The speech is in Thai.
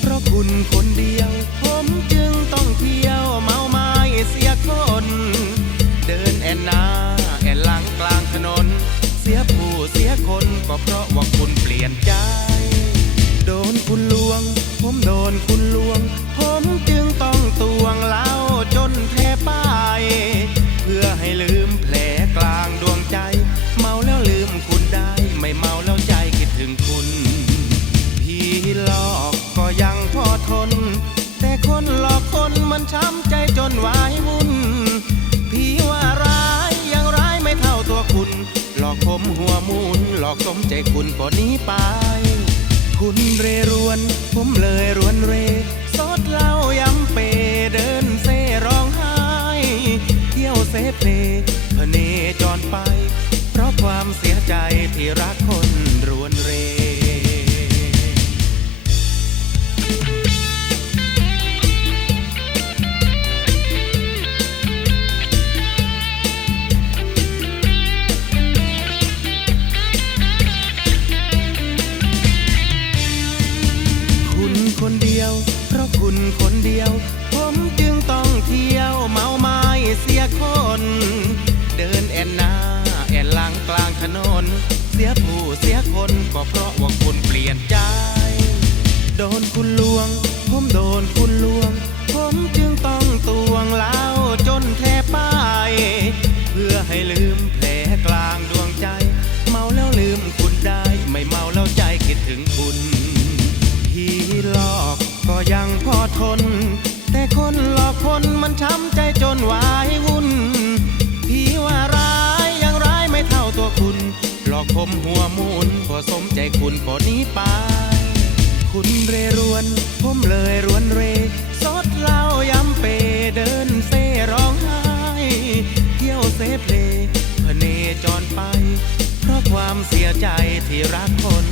เพราะคุณคนเดียว ผมจึงต้องเที่ยวเมาไม้เสียคน เดินแอนนาแอนลังกลางถนน เสียผู้เสียคนก็เพราะว่าคุณเปลี่ยนใจ โดนคุณลวง ผมโดนคุณ แต่คนหลอกคนมันช้ำใจจนวายวุ่นพี่ว่าร้ายยังร้ายไม่เท่าตัวคุณ หลอกผมหัวมูลหลอกสมใจคุณก็หนี้ไป คุณเรรวน ผมเลยรวนเรสดเหล้ายำเปเดินเซร้องไห้ เที่ยวเซเพลพเนจรไป เพราะความเสียใจที่รัก คนเดียว เพราะคุณคนเดียว ผมจึงต้องเที่ยวเมาไม้เสียคน เดินแอนหน้าแอนหลังกลางถนน เสียผู้เสียคนก็เพราะว่าคุณเปลี่ยนใจ โดนคุณลวง ผมโดนคุณลวง ผมจึงต้องตวงเล่าจนแทบป้าย เพื่อให้ลืมแผลกลางดวงใจ เมาแล้วลืมคุณได้ ไม่เมาแล้วใจคิดถึงคุณพี่หลอก ยังพอทน แต่คนหลอกคนมันช้ำใจจนวายวุ่นพี่ว่าร้ายยังร้ายไม่เท่าตัวคุณ หลอกผมหัวมุนพอสมใจคุณก็นี้ไป คุณเรรวน ผมเลยรวนเรสดเล่ายำเปเดินเซร้องไห้เที่ยวเซเพลพเนจรไป เพราะความเสียใจที่รักคน